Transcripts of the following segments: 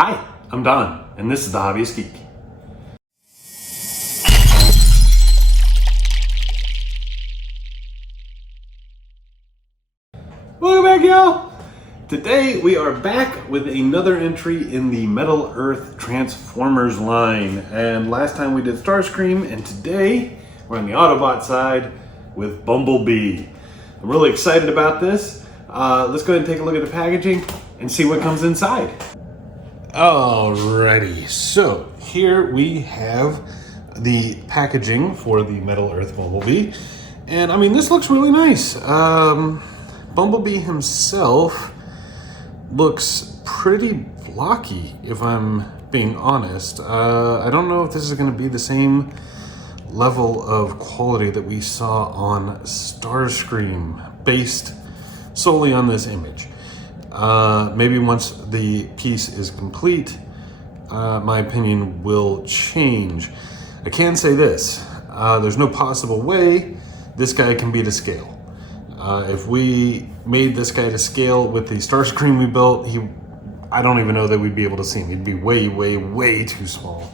Hi, I'm Don, and this is The Hobbyist Geek. Welcome back, y'all! Today we are back with another entry in the Metal Earth Transformers line. And last time we did Starscream, and today we're on the Autobot side with Bumblebee. I'm really excited about this. Let's go ahead and take a look at the packaging and see what comes inside. Alrighty, so here we have the packaging for the Metal Earth Bumblebee. And I mean, this looks really nice. Bumblebee himself looks pretty blocky, if I'm being honest. I don't know if this is going to be the same level of quality that we saw on Starscream, based solely on this image. Maybe once the piece is complete, my opinion will change. I can say this, there's no possible way this guy can be to scale. If we made this guy to scale with the Starscream we built, I don't even know that we'd be able to see him. He'd be way, way, way too small.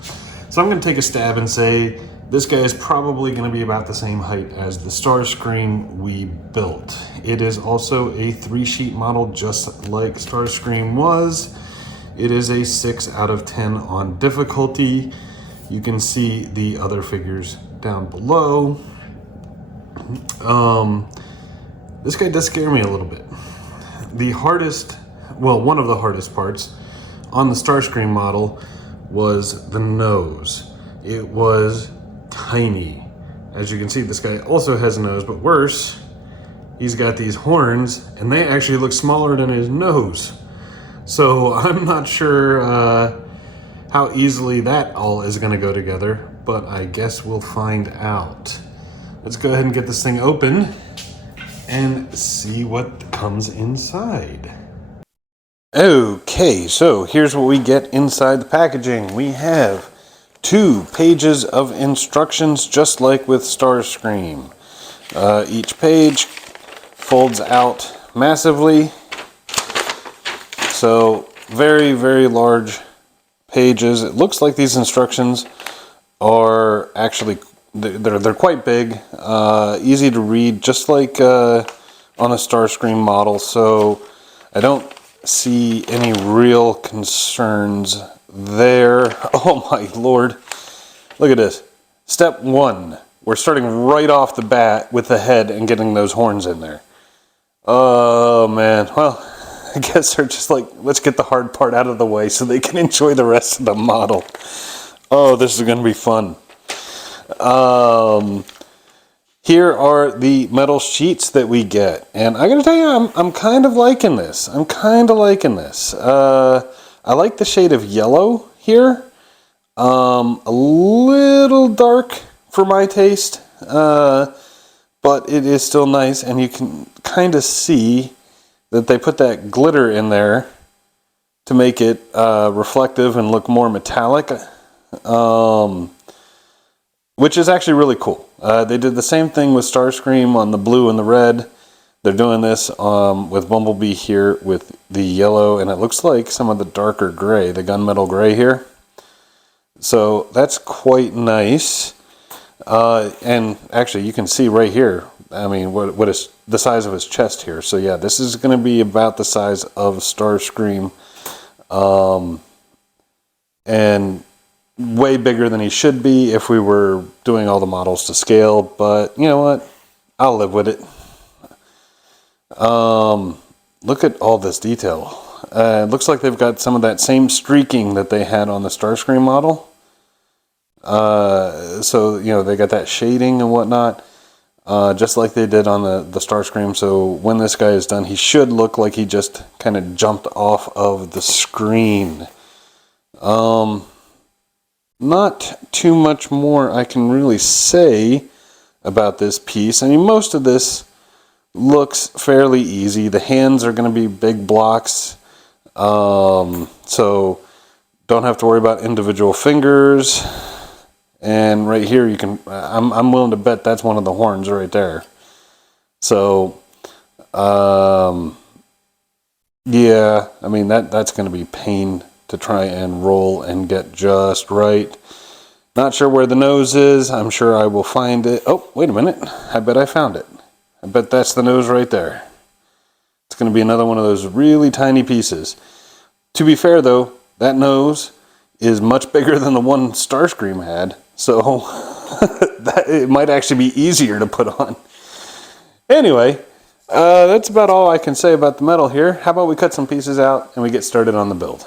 So I'm going to take a stab and say this guy is probably going to be about the same height as the Starscream we built. It is also a 3-sheet model, just like Starscream was. It is a 6 out of 10 on difficulty. You can see the other figures down below. This guy does scare me a little bit. The hardest, well, one of the hardest parts on the Starscream model was the nose. It was tiny. As you can see, this guy also has a nose, but worse, he's got these horns, and they actually look smaller than his nose. So I'm not sure how easily that all is going to go together, but I guess we'll find out. Let's go ahead and get this thing open and see what comes inside. Okay, so here's what we get inside the packaging. We have 2 pages of instructions, just like with Starscream. Each page folds out massively. So very, very large pages. It looks like these instructions are actually, they're quite big, easy to read, just like on a Starscream model. So I don't see any real concerns there. Oh my lord, look at this. Step 1, we're starting right off the bat with the head and getting those horns in there. Oh man, well, I guess they're just like, let's get the hard part out of the way so they can enjoy the rest of the model. Oh, this is going to be fun. Here are the metal sheets that we get, and I gotta tell you, I'm kind of liking this. I like the shade of yellow here. A little dark for my taste, but it is still nice, and you can kind of see that they put that glitter in there to make it reflective and look more metallic, which is actually really cool. They did the same thing with Starscream on the blue and the red. They're doing this with Bumblebee here with the yellow, and it looks like some of the darker gray, the gunmetal gray here. So that's quite nice. And actually, you can see right here, I mean, what is the size of his chest here. So yeah, this is going to be about the size of Starscream, and way bigger than he should be if we were doing all the models to scale, but you know what? I'll live with it. Look at all this detail. It looks like they've got some of that same streaking that they had on the Starscream model. So, you know, they got that shading and whatnot, just like they did on the Starscream. So when this guy is done, he should look like he just kind of jumped off of the screen. Not too much more I can really say about this piece. I mean, most of this looks fairly easy. The hands are going to be big blocks, so don't have to worry about individual fingers. And right here, you can. I'm willing to bet that's one of the horns right there. So, yeah, I mean that's going to be pain to try and roll and get just right. Not sure where the nose is. I'm sure I will find it. Oh, wait a minute. I bet I found it. I bet that's the nose right there. It's going to be another one of those really tiny pieces. To be fair though, that nose is much bigger than the one Starscream had, so it might actually be easier to put on. Anyway, that's about all I can say about the metal here. How about we cut some pieces out and we get started on the build.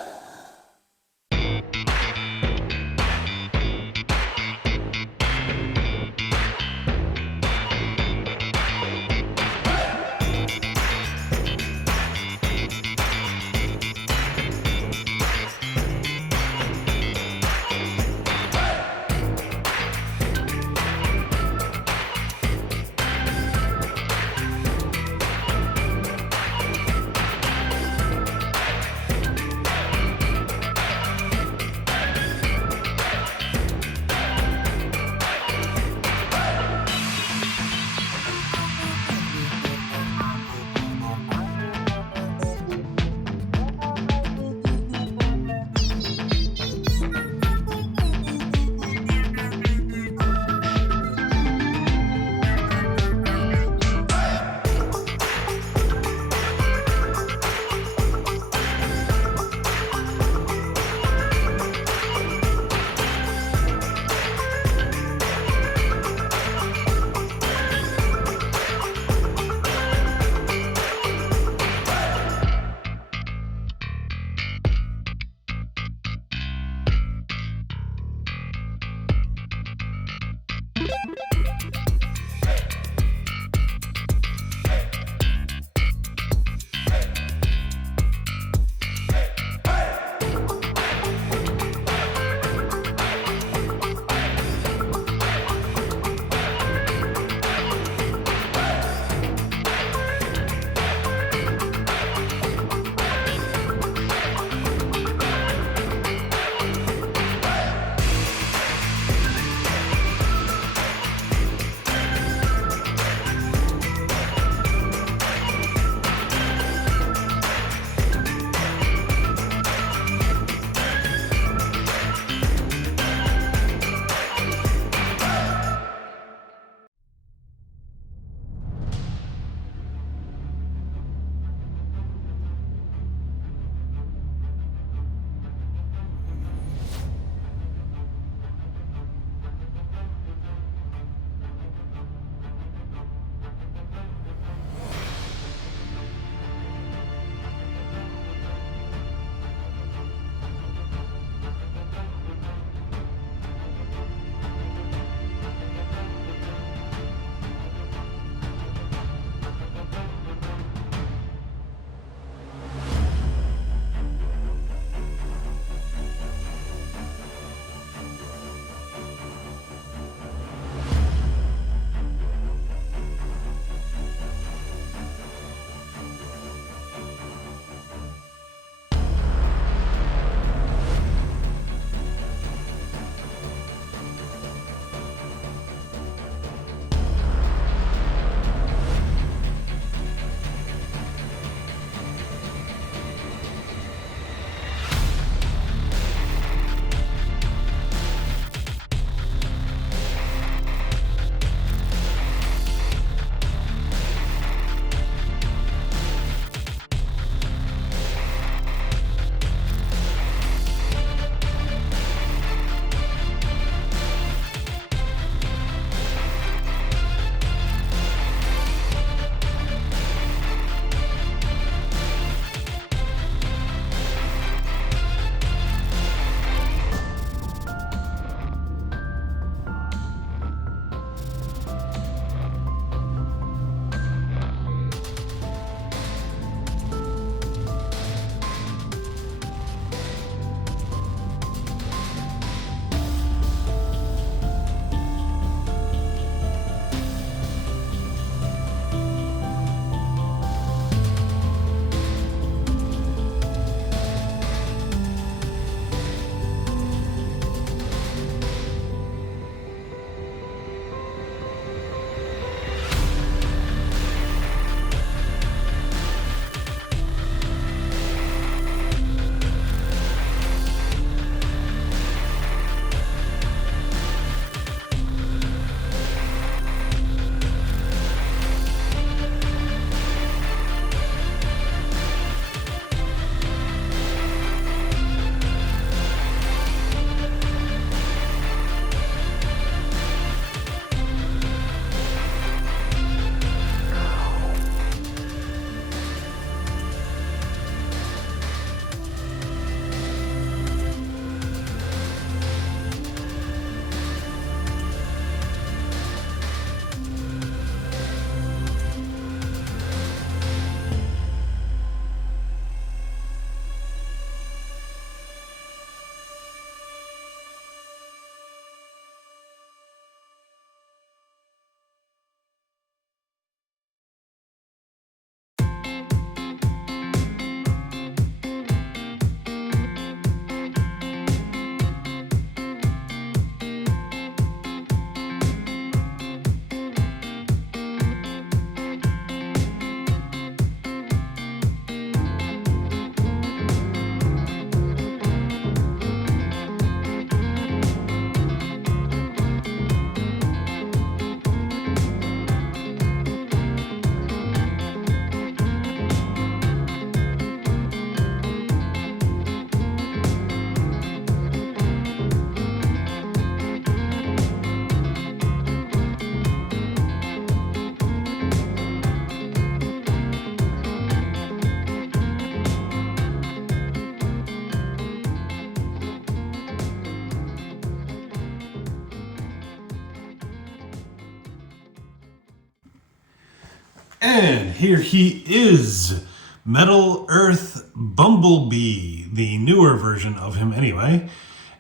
And here he is, Metal Earth Bumblebee, the newer version of him anyway.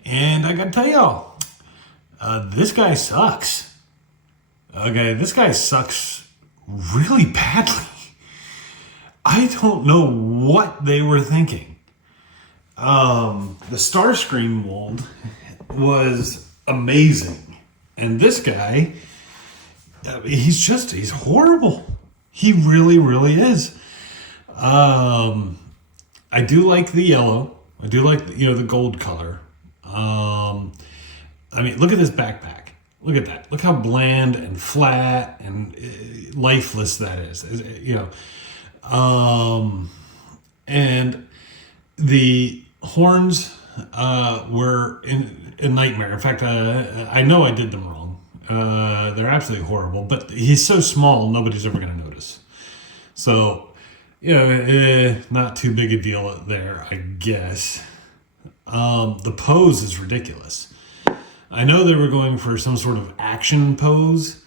And I gotta tell y'all, this guy sucks. Okay, this guy sucks really badly. I don't know what they were thinking. The Starscream mold was amazing. And this guy, he's horrible. He really, really is. I do like the yellow. I do like, the gold color. Look at this backpack. Look at that. Look how bland and flat and lifeless that is. And the horns were a nightmare. In fact, I know I did them wrong. They're absolutely horrible. But he's so small, nobody's ever going to notice. So, not too big a deal there, I guess. The pose is ridiculous. I know they were going for some sort of action pose,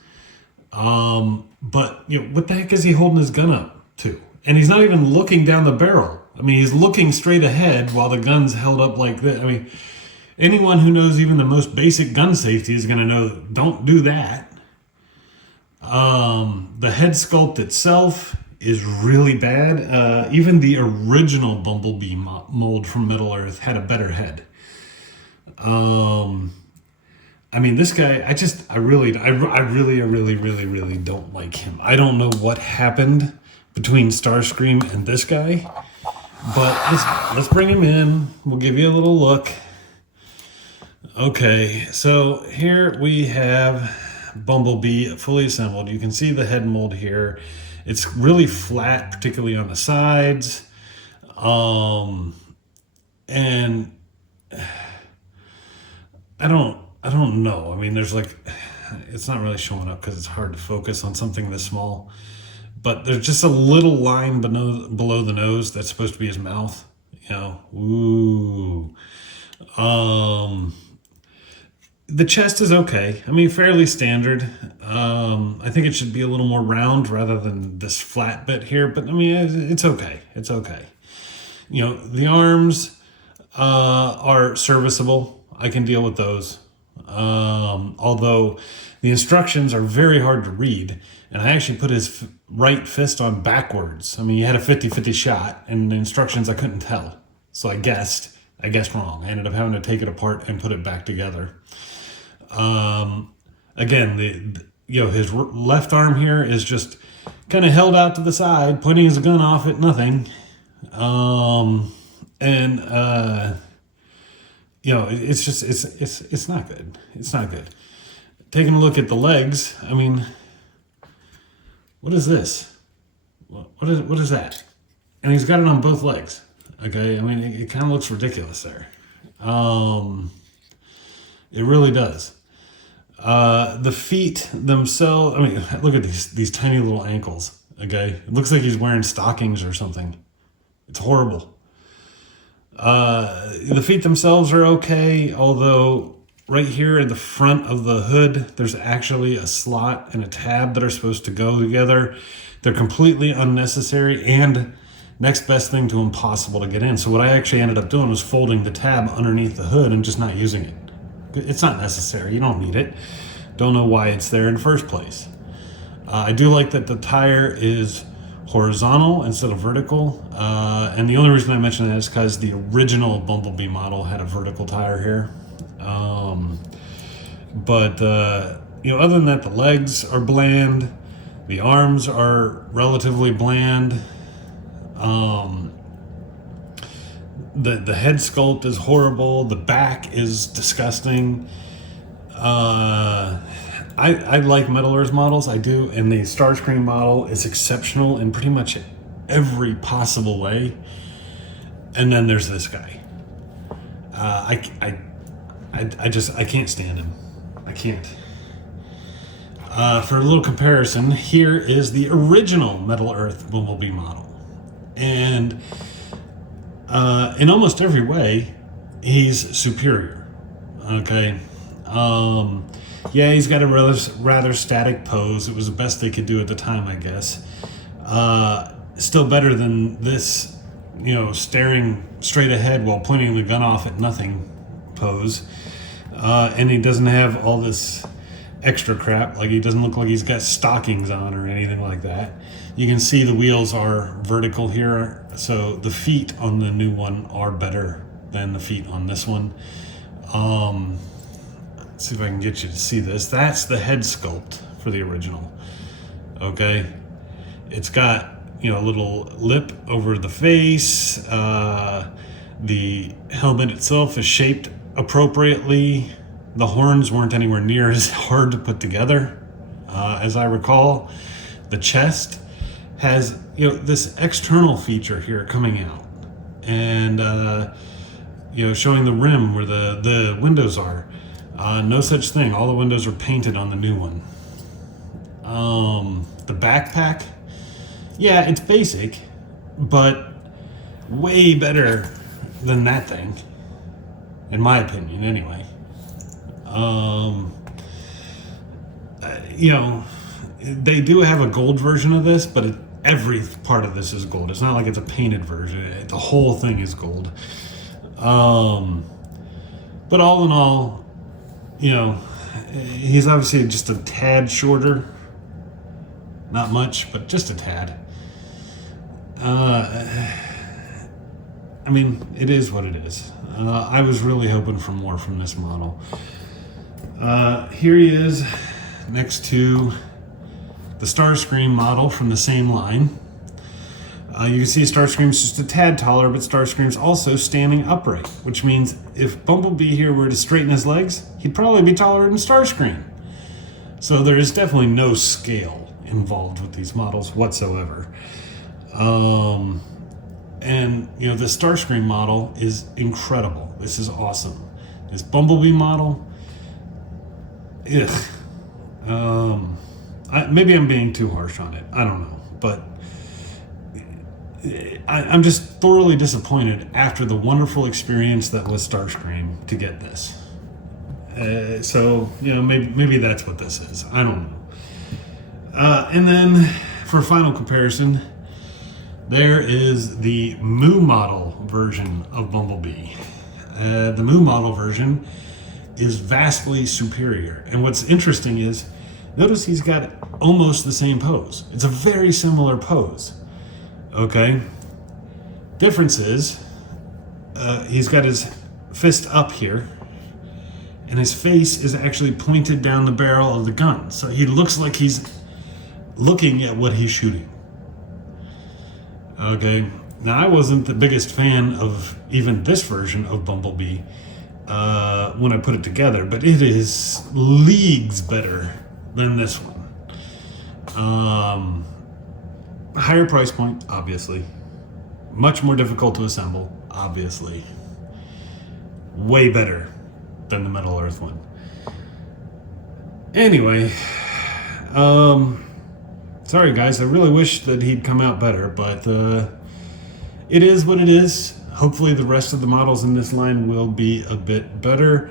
but what the heck is he holding his gun up to? And he's not even looking down the barrel. He's looking straight ahead while the gun's held up like this. Anyone who knows even the most basic gun safety is going to know, don't do that. The head sculpt itself is really bad. Even the original Bumblebee mold from Middle Earth had a better head. This guy, I really don't like him. I don't know what happened between Starscream and this guy, but let's bring him in. We'll give you a little look. Okay, so here we have Bumblebee fully assembled. You can see the head mold here. It's really flat, particularly on the sides. And I don't know. There's it's not really showing up because it's hard to focus on something this small. But there's just a little line below the nose that's supposed to be his mouth. Ooh. The chest is okay. Fairly standard. I think it should be a little more round rather than this flat bit here. But it's okay. It's okay. The arms are serviceable. I can deal with those. Although the instructions are very hard to read, and I actually put his right fist on backwards. He had a 50-50 shot, and the instructions I couldn't tell. So I guessed wrong. I ended up having to take it apart and put it back together. Again, his left arm here is just kind of held out to the side, pointing his gun off at nothing. It's not good. It's not good. Taking a look at the legs, what is this? What is that? And he's got it on both legs. Okay, it kind of looks ridiculous there. It really does. The feet themselves, look at these tiny little ankles. Okay, it looks like he's wearing stockings or something. It's horrible. The feet themselves are okay, although right here at the front of the hood, there's actually a slot and a tab that are supposed to go together. They're completely unnecessary and next best thing to impossible to get in. So what I actually ended up doing was folding the tab underneath the hood and just not using it. It's not necessary. You don't need it. Don't know why it's there in the first place. I do like that the tire is horizontal instead of vertical. And the only reason I mention that is because the original Bumblebee model had a vertical tire here. Other than that, the legs are bland. The arms are relatively bland. The head sculpt is horrible. The back is disgusting. I like Metal Earth models. I do. And the Starscream model is exceptional in pretty much every possible way. And then there's this guy. I can't stand him. I can't. For a little comparison, here is the original Metal Earth Bumblebee model. And in almost every way, he's superior. Okay. He's got a rather static pose. It was the best they could do at the time, I guess. Still better than this, you know, staring straight ahead while pointing the gun off at nothing pose. And he doesn't have all this extra crap. Like, he doesn't look like he's got stockings on or anything like that. You can see the wheels are vertical here, so the feet on the new one are better than the feet on this one. Let's see if I can get you to see this. That's the head sculpt for the original. Okay, it's got, you know, a little lip over the face. The helmet itself is shaped appropriately. The horns weren't anywhere near as hard to put together, as I recall. The chest has, you know, this external feature here coming out, and you know, showing the rim where the windows are. No such thing. All the windows are painted on the new one. The backpack, yeah, it's basic, but way better than that thing, in my opinion, anyway. You know, they do have a gold version of this, but every part of this is gold. It's not like it's a painted version. The whole thing is gold. But all in all, you know, he's obviously just a tad shorter. Not much, but just a tad. I mean, it is what it is. I was really hoping for more from this model. Here he is next to the Starscream model from the same line. You can see Starscream's just a tad taller, but Starscream's also standing upright, which means if Bumblebee here were to straighten his legs, he'd probably be taller than Starscream. So there is definitely no scale involved with these models whatsoever. And, you know, the Starscream model is incredible. This is awesome. This Bumblebee model, maybe I'm being too harsh on it. I don't know. But I'm just thoroughly disappointed after the wonderful experience that was Starscream to get this. So, you know, maybe that's what this is. I don't know. And then for final comparison, there is the Moo model version of Bumblebee. The Moo model version is vastly superior. And what's interesting is, notice he's got almost the same pose. It's a very similar pose. Okay? Difference is, he's got his fist up here, and his face is actually pointed down the barrel of the gun. So he looks like he's looking at what he's shooting. Okay? Now, I wasn't the biggest fan of even this version of Bumblebee when I put it together, but it is leagues better than this one. Higher price point, obviously. Much more difficult to assemble, obviously. Way better than the Metal Earth one. Anyway, sorry guys, I really wish that he'd come out better, but it is what it is. Hopefully the rest of the models in this line will be a bit better.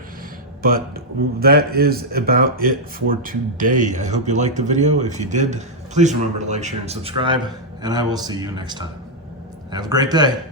But that is about it for today. I hope you liked the video. If you did, please remember to like, share, and subscribe, and I will see you next time. Have a great day.